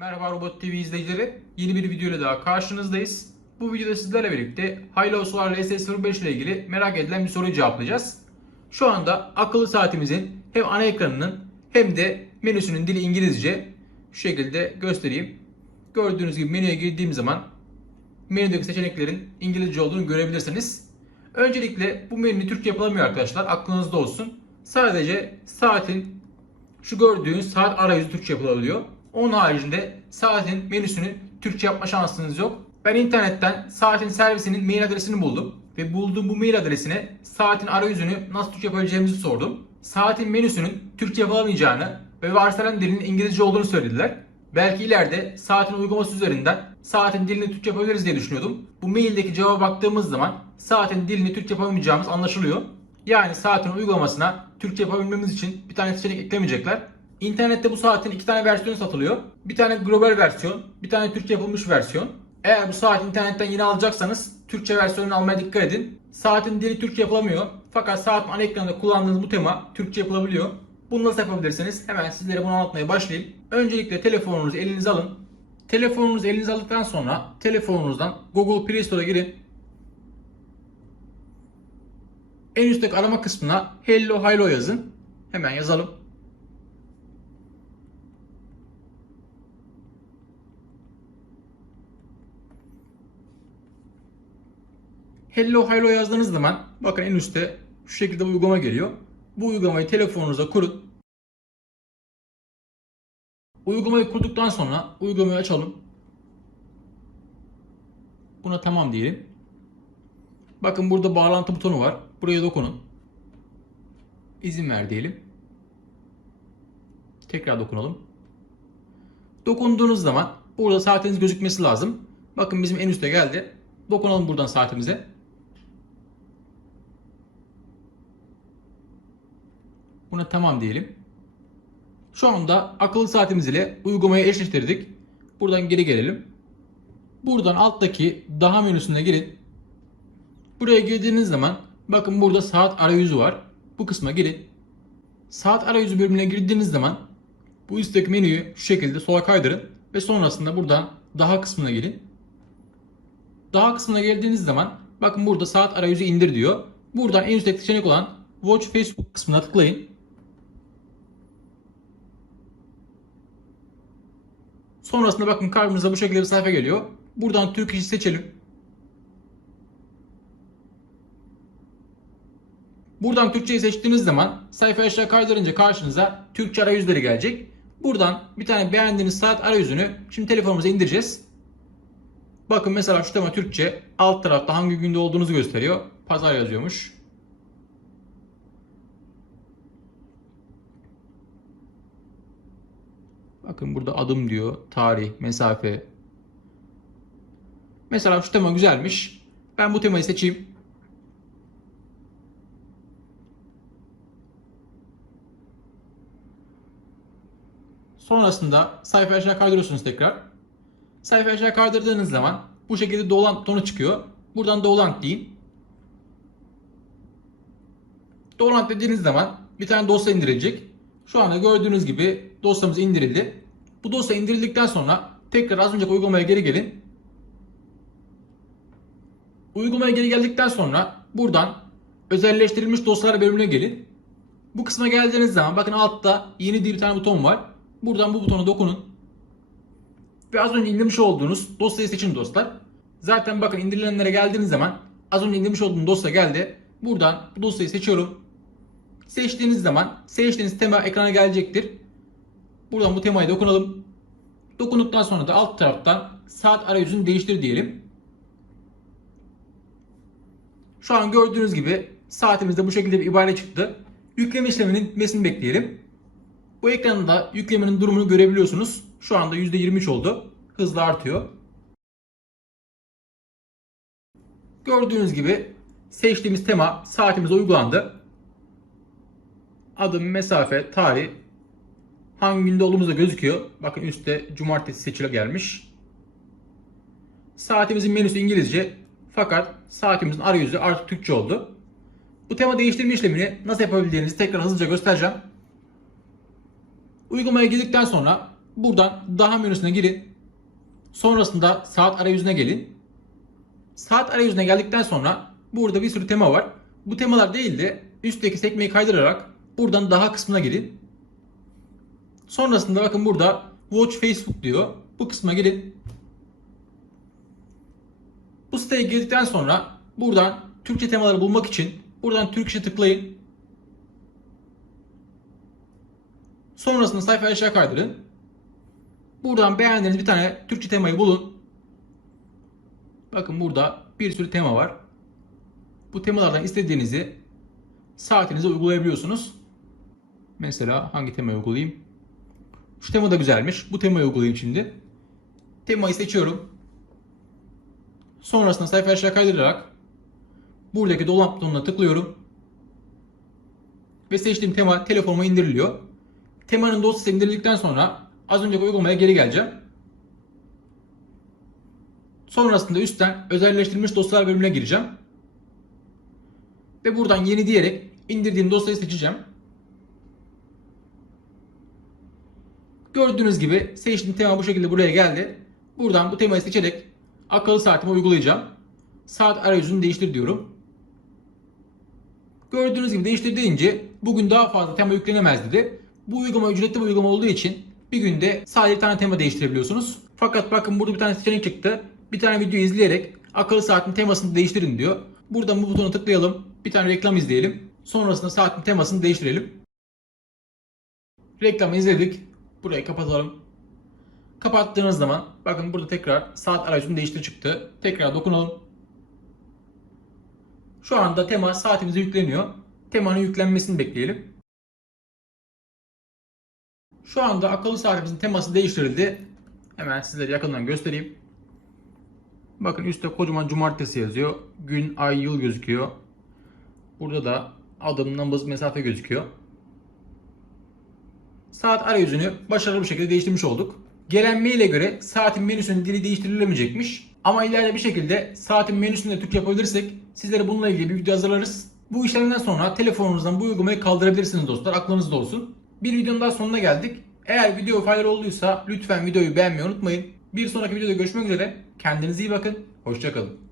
Merhaba Robot TV izleyicileri. Yeni bir video ile daha karşınızdayız. Bu videoda sizlerle birlikte Haylo Solar RS05 ile ilgili merak edilen bir soruyu cevaplayacağız. Şu anda akıllı saatimizin hem ana ekranının hem de menüsünün dili İngilizce. Şu şekilde göstereyim. Gördüğünüz gibi menüye girdiğim zaman menüdeki seçeneklerin İngilizce olduğunu görebilirsiniz. Öncelikle bu menü Türkçe yapılamıyor arkadaşlar. Aklınızda olsun. Sadece saatin şu gördüğünüz saat arayüzü Türkçe yapılabiliyor. Onun haricinde saatin menüsünü Türkçe yapma şansınız yok. Ben internetten saatin servisinin mail adresini buldum. Ve bulduğum bu mail adresine saatin arayüzünü nasıl Türkçe yapabileceğimizi sordum. Saatin menüsünün Türkçe yapılamayacağını ve varsayılan dilinin İngilizce olduğunu söylediler. Belki ileride saatin uygulaması üzerinden saatin dilini Türkçe yapabiliriz diye düşünüyordum. Bu maildeki cevaba baktığımız zaman saatin dilini Türkçe yapamayacağımız anlaşılıyor. Yani saatin uygulamasına Türkçe yapabilmemiz için bir tane seçenek eklemeyecekler. İnternette bu saatin iki tane versiyonu satılıyor. Bir tane global versiyon, bir tane Türkçe yapılmış versiyon. Eğer bu saat internetten yeni alacaksanız Türkçe versiyonunu almaya dikkat edin. Saatin dili Türkçe yapılamıyor. Fakat saatin ana ekranında kullandığınız bu tema Türkçe yapılabiliyor. Bunu nasıl yapabilirsiniz? Hemen sizlere bunu anlatmaya başlayayım. Öncelikle telefonunuzu elinize alın. Telefonunuzu elinize aldıktan sonra telefonunuzdan Google Play Store'a girin. En üstteki arama kısmına Hello Hello yazın. Hemen yazalım. Hello Hello yazdığınız zaman bakın en üstte şu şekilde bir uygulama geliyor. Bu uygulamayı telefonunuza kurun. Uygulamayı kurduktan sonra uygulamayı açalım. Buna tamam diyelim. Bakın burada bağlantı butonu var. Buraya dokunun. İzin ver diyelim. Tekrar dokunalım. Dokunduğunuz zaman burada saatiniz gözükmesi lazım. Bakın bizim en üste geldi. Dokunalım buradan saatimize. Buna tamam diyelim. Şu anda akıllı saatimiz ile uygulamayı eşleştirdik. Buradan geri gelelim. Buradan alttaki daha menüsüne girin. Buraya girdiğiniz zaman bakın burada saat arayüzü var. Bu kısma girin. Saat arayüzü bölümüne girdiğiniz zaman bu üstteki menüyü şu şekilde sola kaydırın ve sonrasında buradan daha kısmına gelin. Daha kısmına geldiğiniz zaman bakın burada saat arayüzü indir diyor. Buradan en üstteki seçenek olan Watch Facebook kısmına tıklayın. Sonrasında bakın karşımıza bu şekilde bir sayfa geliyor. Buradan Türk işi seçelim. Buradan Türkçeyi seçtiğiniz zaman sayfa aşağı kaydırınca karşınıza Türkçe arayüzleri gelecek. Buradan bir tane beğendiğiniz saat arayüzünü şimdi telefonumuza indireceğiz. Bakın mesela şu tema Türkçe alt tarafta hangi günde olduğunuzu gösteriyor. Pazar yazıyormuş. Bakın burada adım diyor, tarih, mesafe. Mesela şu tema güzelmiş. Ben bu temayı seçeyim. Sonrasında sayfa aşağı kaydırıyorsunuz tekrar. Sayfa aşağı kaydırdığınız zaman bu şekilde dolant tonu çıkıyor. Buradan dolant deyin. Dolant dediğiniz zaman bir tane dosya indirilecek. Şu anda gördüğünüz gibi dosyamız indirildi. Bu dosya indirildikten sonra tekrar az önceki uygulamaya geri gelin. Uygulamaya geri geldikten sonra buradan özelleştirilmiş dosyalar bölümüne gelin. Bu kısma geldiğiniz zaman bakın altta yeni diye bir tane buton var. Buradan bu butona dokunun. Ve az önce indirmiş olduğunuz dosyayı seçin dostlar. Zaten bakın indirilenlere geldiğiniz zaman az önce indirmiş olduğum dosya geldi. Buradan bu dosyayı seçiyorum. Seçtiğiniz zaman seçtiğiniz tema ekrana gelecektir. Buradan bu temaya dokunalım. Dokunduktan sonra da alt taraftan saat arayüzünü değiştir diyelim. Şu an gördüğünüz gibi saatimizde bu şekilde bir ibare çıktı. Yükleme işleminin bitmesini bekleyelim. Bu ekranda yüklemenin durumunu görebiliyorsunuz. Şu anda %23 oldu. Hızla artıyor. Gördüğünüz gibi seçtiğimiz tema saatimize uygulandı. Adım, mesafe, tarih hangi günde olduğumuz da gözüküyor. Bakın üstte cumartesi seçili gelmiş. Saatimizin menüsü İngilizce fakat saatimizin arayüzü artık Türkçe oldu. Bu tema değiştirme işlemini nasıl yapabildiğinizi tekrar hızlıca göstereceğim. Uygulamaya girdikten sonra Buradan daha menüsüne girin. Sonrasında saat arayüzüne gelin. Saat arayüzüne geldikten sonra burada bir sürü tema var. Bu temalar değil de üstteki sekmeyi kaydırarak buradan daha kısmına girin. Sonrasında bakın burada Watch Facebook diyor. Bu kısma girin. Bu siteye girdikten sonra buradan Türkçe temaları bulmak için buradan Türkçe tıklayın. Sonrasında sayfayı aşağı kaydırın. Buradan beğendiğiniz bir tane Türkçe temayı bulun. Bakın burada bir sürü tema var. Bu temalardan istediğinizi saatinize uygulayabiliyorsunuz. Mesela hangi temayı uygulayayım? Şu tema da güzelmiş. Bu temayı uygulayayım şimdi. Temayı seçiyorum. Sonrasında sayfa aşağı kaydırarak buradaki dolap butonuna tıklıyorum. Ve seçtiğim tema telefonuma indiriliyor. Temanın dosyası indirildikten sonra az önceki uygulamaya geri geleceğim. Sonrasında üstten özelleştirilmiş dosyalar bölümüne gireceğim. Ve buradan yeni diyerek indirdiğim dosyayı seçeceğim. Gördüğünüz gibi seçtiğim tema bu şekilde buraya geldi. Buradan bu temayı seçerek akıllı saatime uygulayacağım. Saat arayüzünü değiştir diyorum. Gördüğünüz gibi değiştir deyince bugün daha fazla tema yüklenemez dedi. Bu uygulama ücretli bir uygulama olduğu için bir günde sadece bir tane tema değiştirebiliyorsunuz. Fakat bakın burada bir tane seçenek çıktı. Bir tane video izleyerek akıllı saatin temasını değiştirin diyor. Buradan bu butona tıklayalım. Bir tane reklam izleyelim. Sonrasında saatin temasını değiştirelim. Reklamı izledik. Burayı kapatalım. Kapattığınız zaman bakın burada tekrar saat arayüzünü değiştir çıktı. Tekrar dokunalım. Şu anda tema saatimize yükleniyor. Temanın yüklenmesini bekleyelim. Şu anda akıllı saatimizin teması değiştirildi. Hemen sizlere yakından göstereyim. Bakın üstte kocaman cumartesi yazıyor. Gün, ay, yıl gözüküyor. Burada da adım, nabız, mesafe gözüküyor. Saat arayüzünü başarılı bir şekilde değiştirmiş olduk. Gelen maile göre saatin menüsünün dili değiştirilemeyecekmiş. Ama ileride bir şekilde saatin menüsünü de Türk yapabilirsek sizlere bununla ilgili bir video hazırlarız. Bu işlemden sonra telefonunuzdan bu uygulamayı kaldırabilirsiniz dostlar. Aklınızda olsun. Bir videonun daha sonuna geldik. Eğer video faydalı olduysa lütfen videoyu beğenmeyi unutmayın. Bir sonraki videoda görüşmek üzere. Kendinize iyi bakın. Hoşçakalın.